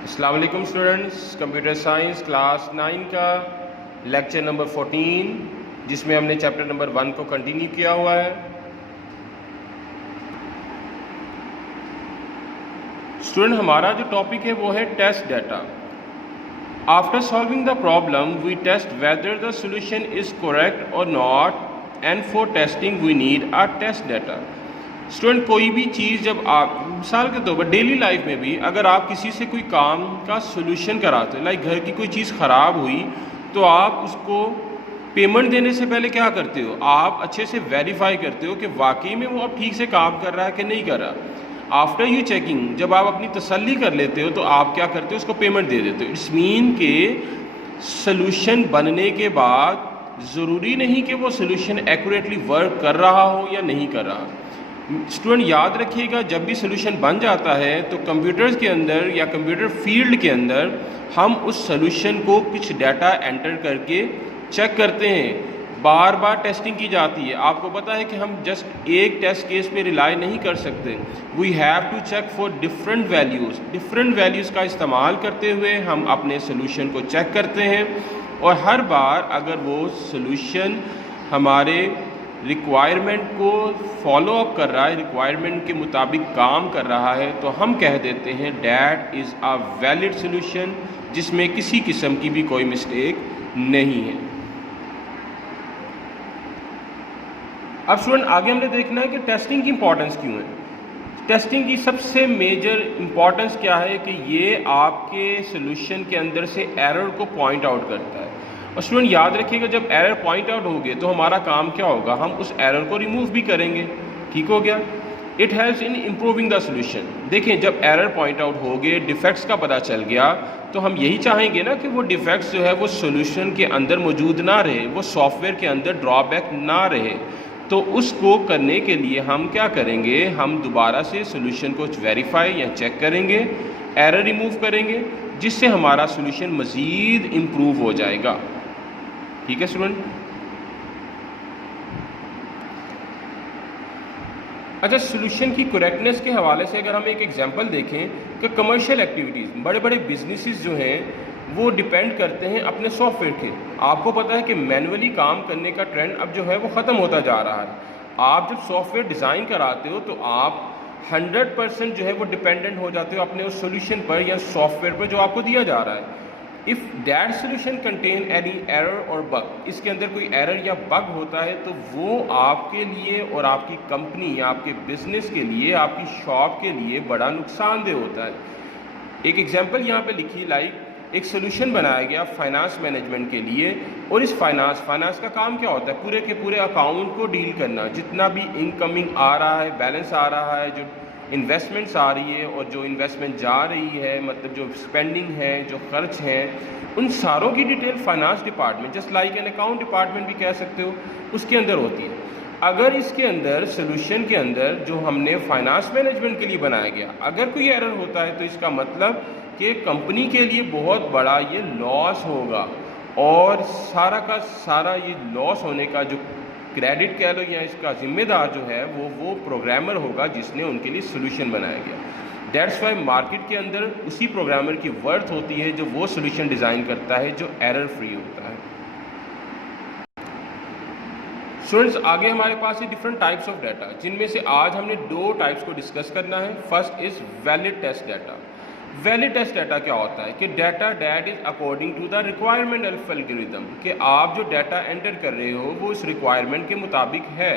अस्सलाम वालेकुम students, computer science class 9 का लेक्चर नंबर 14 जिसमें हमने चैप्टर नंबर 1 को कंटिन्यू किया हुआ है। स्टूडेंट, हमारा जो टॉपिक है वो है test data. After solving the problem we test whether the solution is correct और not, and for testing we need a test data. Student, कोई भी चीज़ जब आप मिसाल के तौर पर डेली लाइफ में भी अगर आप किसी से कोई काम का सोल्यूशन कराते हो, लाइक घर की कोई चीज़ ख़राब हुई, तो आप उसको पेमेंट देने से पहले क्या करते हो? आप अच्छे से वेरीफाई करते हो कि वाकई में वो अब ठीक से काम कर रहा है कि नहीं कर रहा। आफ्टर यू चेकिंग, जब आप अपनी तसल्ली कर लेते हो तो आप क्या करते हो? उसको पेमेंट दे देते हो। इट्स मीन के सोल्यूशन बनने के बाद ज़रूरी नहीं कि वो सोल्यूशन एक्यूरेटली वर्क कर रहा हो या नहीं कर रहा। स्टूडेंट, याद रखिएगा, जब भी सोल्यूशन बन जाता है तो कंप्यूटर्स के अंदर या कंप्यूटर फील्ड के अंदर हम उस सोल्यूशन को कुछ डाटा एंटर करके चेक करते हैं। बार बार टेस्टिंग की जाती है। आपको पता है कि हम जस्ट एक टेस्ट केस पे रिलाई नहीं कर सकते। We have to check for different values. Different values का इस्तेमाल करते हुए हम अपने सोल्यूशन को चेक करते हैं, और हर बार अगर वो सोल्यूशन हमारे रिक्वायरमेंट को फॉलो अप कर रहा है, रिक्वायरमेंट के मुताबिक काम कर रहा है, तो हम कह देते हैं that is a valid solution, जिसमें किसी किस्म की भी कोई मिस्टेक नहीं है। अब स्टूडेंट, आगे हमने देखना है कि टेस्टिंग की इंपॉर्टेंस क्यों है। टेस्टिंग की सबसे मेजर इंपॉर्टेंस क्या है कि ये आपके सोल्यूशन के अंदर से एरर को पॉइंट आउट करता है। और स्टूडेंट, याद रखिएगा, जब एरर पॉइंट आउट होगी तो हमारा काम क्या होगा? हम उस एरर को रिमूव भी करेंगे। ठीक हो गया? It helps in improving the solution. देखें, जब एरर पॉइंट आउट हो गए, डिफेक्ट्स का पता चल गया, तो हम यही चाहेंगे ना कि वो डिफेक्ट्स जो है वो सोल्यूशन के अंदर मौजूद ना रहे, वो सॉफ्टवेयर के अंदर ड्रॉबैक ना रहे। तो उसको करने के लिए हम क्या करेंगे? हम दोबारा से सोल्यूशन को वेरीफाई या चेक करेंगे, एरर रिमूव करेंगे, जिससे हमारा सोल्यूशन मज़ीद इम्प्रूव हो जाएगा। ठीक है स्टूडेंट? अच्छा, सोल्यूशन की करेक्टनेस के हवाले से अगर हम एक एग्जांपल देखें कि कमर्शियल एक्टिविटीज़, बड़े बड़े बिजनेसेस जो हैं वो डिपेंड करते हैं अपने सॉफ्टवेयर के। आपको पता है कि मैनुअली काम करने का ट्रेंड अब जो है वो ख़त्म होता जा रहा है। आप जब सॉफ्टवेयर डिज़ाइन कराते हो तो आप 100% जो है वो डिपेंडेंट हो जाते हो अपने उस सोल्यूशन पर या सॉफ्टवेयर पर जो आपको दिया जा रहा है। If that solution contain any error और बग, इसके अंदर कोई एरर या बग होता है तो वो आपके लिए और आपकी कंपनी या आपके बिजनेस के लिए, आपकी शॉप के लिए बड़ा नुकसानदेह होता है। एक एग्जांपल यहाँ पे लिखी, लाइक एक सोल्यूशन बनाया गया फाइनेंस मैनेजमेंट के लिए, और इस फाइनेंस का काम क्या होता है? पूरे के पूरे अकाउंट को डील करना। जितना भी इनकमिंग आ रहा है, बैलेंस आ रहा है, जो इन्वेस्टमेंट्स आ रही है और जो इन्वेस्टमेंट जा रही है, मतलब जो स्पेंडिंग है, जो खर्च हैं, उन सारों की detail finance department, just like an account department भी कह सकते हो, उसके अंदर होती है। अगर इसके अंदर सोल्यूशन के अंदर जो हमने फाइनेंस मैनेजमेंट के लिए बनाया गया, अगर कोई एरर होता है तो इसका मतलब कि कंपनी के लिए बहुत बड़ा ये लॉस होगा, और सारा का सारा ये लॉस होने का जो क्रेडिट कह लो या इसका जिम्मेदार जो है वो प्रोग्रामर होगा जिसने उनके लिए सोल्यूशन बनाया गया। दैट्स वाई मार्केट के अंदर उसी प्रोग्रामर की वर्थ होती है जो वो सोल्यूशन डिज़ाइन करता है जो एरर फ्री होता है। स्टूडेंट्स, आगे हमारे पास है डिफरेंट टाइप्स ऑफ डाटा, जिनमें से आज हमने 2 टाइप्स को डिस्कस करना है। First is valid test data. Valid test data क्या होता है कि data that is according to the requirement of algorithm, कि आप जो डाटा एंटर कर रहे हो वो उस रिक्वायरमेंट के मुताबिक है।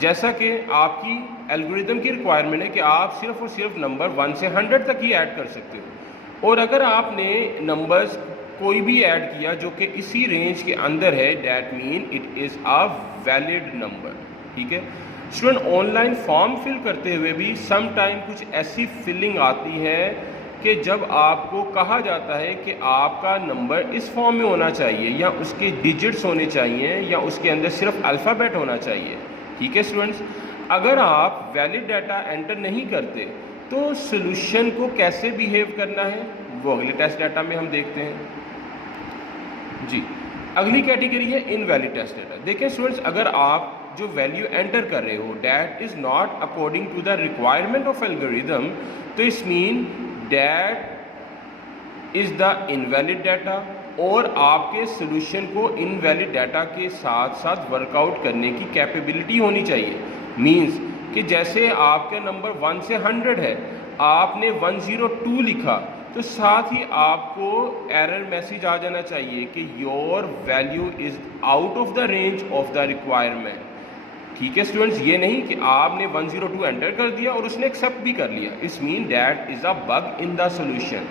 जैसा कि आपकी एल्गोरिथम की रिक्वायरमेंट है कि आप सिर्फ और सिर्फ नंबर 1 से 100 तक ही ऐड कर सकते हो, और अगर आपने नंबर्स कोई भी ऐड किया जो कि इसी रेंज के अंदर है, that mean it is a valid number. ठीक है स्टूडेंट, ऑनलाइन फॉर्म फिल करते हुए भी सम टाइम कुछ ऐसी फिलिंग आती है कि जब आपको कहा जाता है कि आपका नंबर इस फॉर्म में होना चाहिए, या उसके डिजिट्स होने चाहिए, या उसके अंदर सिर्फ अल्फ़ाबेट होना चाहिए। ठीक है स्टूडेंट्स, अगर आप वैलिड डाटा एंटर नहीं करते तो सोल्यूशन को कैसे बिहेव करना है वो अगले टेस्ट डाटा में हम देखते हैं। जी, अगली कैटेगरी है इनवैलिड टेस्ट डाटा। देखें स्टूडेंट्स, अगर आप जो वैल्यू एंटर कर रहे हो that is not according to the requirement of algorithm, तो इस mean that is the invalid data, और आपके सोल्यूशन को इनवैलिड डाटा के साथ साथ वर्कआउट करने की कैपेबिलिटी होनी चाहिए। मींस कि जैसे आपका नंबर 1 से 100 है, आपने 102 लिखा, तो साथ ही आपको एरर मैसेज आ जाना चाहिए कि your value is out of the range of the requirement. ठीक है स्टूडेंट्स, ये नहीं कि आपने 102 एंटर कर दिया और उसने एक्सेप्ट भी कर लिया, it's mean that is a bug in the solution.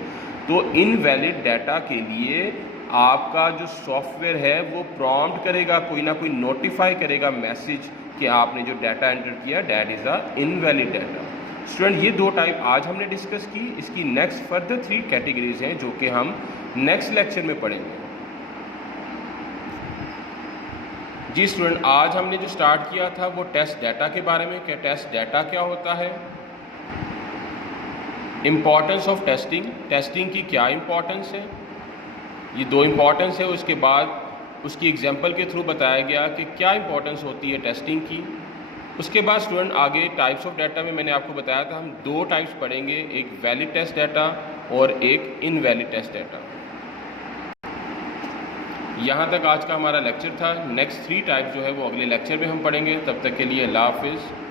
तो इनवैलिड डाटा के लिए आपका जो सॉफ्टवेयर है वो प्रॉम्प्ट करेगा, कोई ना कोई नोटिफाई करेगा मैसेज कि आपने जो डाटा एंटर किया that is a invalid data. Student, ये 2 टाइप आज हमने डिस्कस की। इसकी नेक्स्ट फर्दर 3 कैटेगरीज हैं जो कि हम नेक्स्ट लेक्चर में पढ़ेंगे। जी स्टूडेंट, आज हमने जो स्टार्ट किया था वो टेस्ट डाटा के बारे में कि टेस्ट डाटा क्या होता है, इम्पॉर्टेंस ऑफ टेस्टिंग, टेस्टिंग की क्या इम्पॉर्टेंस है, ये 2 इम्पॉर्टेंस है। उसके बाद उसकी एग्जांपल के थ्रू बताया गया कि क्या इम्पॉर्टेंस होती है टेस्टिंग की। उसके बाद स्टूडेंट आगे टाइप्स ऑफ डाटा में मैंने आपको बताया था हम 2 टाइप्स पढ़ेंगे, एक वैलिड टेस्ट डाटा और एक इनवैलिड टेस्ट डाटा। यहाँ तक आज का हमारा लेक्चर था। नेक्स्ट 3 टाइप जो है वो अगले लेक्चर में हम पढ़ेंगे। तब तक के लिए अल्लाह हाफिज़।